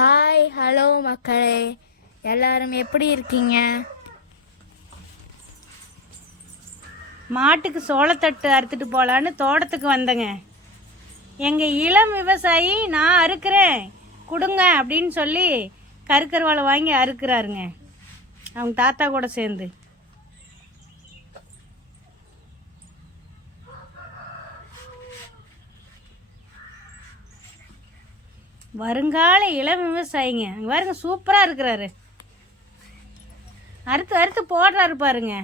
Hi hello மக்களே, எல்லாரும் எப்படி இருக்கீங்க? மாட்டுக்கு சோளத்தட்டு அறுத்துட்டு போகலான்னு தோட்டத்துக்கு வந்தேங்க. எங்கள் இளம் விவசாயி நான் அறுக்கிறேன் கொடுங்க அப்படின்னு சொல்லி கருக்கருவாலை வாங்கி அறுக்கிறாருங்க, அவங்க தாத்தா கூட சேர்ந்து. வருங்கால இளம் விவசாயிங்க, அங்கே பாருங்க சூப்பராக இருக்கிறாரு. அறுத்து அறுத்து போடுறாரு பாருங்க.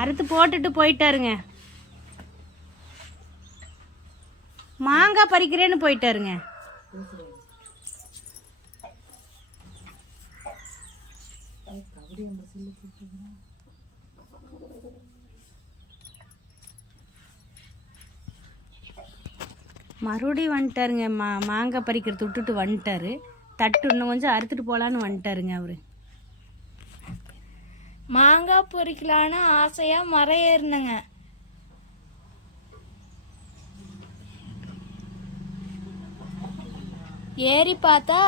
அறுத்து போட்டுட்டு போயிட்டாருங்க. மாங்காய் பறிக்கிறேன்னு போயிட்டாருங்க. மறுபடியும் வந்துட்டாருங்க. மாங்காய் பறிக்கிறது விட்டுட்டு வந்துட்டாரு. தட்டு இன்னும் கொஞ்சம் அறுத்துட்டு போகலான்னு வந்துட்டாருங்க அவரு. மாங்காய் பொறிக்கலான்னு ஆசையாக மரம் ஏறினங்க. ஏறி பார்த்தா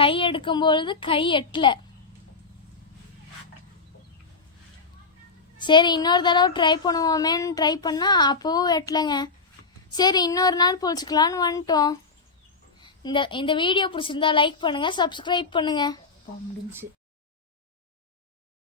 கை எடுக்கும்பொழுது கை எட்டல. சரி இன்னொரு தடவை ட்ரை பண்ணுவோமேன்னு ட்ரை பண்ணால் அப்போவும் எட்டலைங்க. சரி இன்னொரு நாள் பொழிச்சிக்கலான்னு வந்துட்டோம். இந்த வீடியோ பிடிச்சிருந்தா லைக் பண்ணுங்கள், சப்ஸ்கிரைப் பண்ணுங்கள். முடிஞ்சு.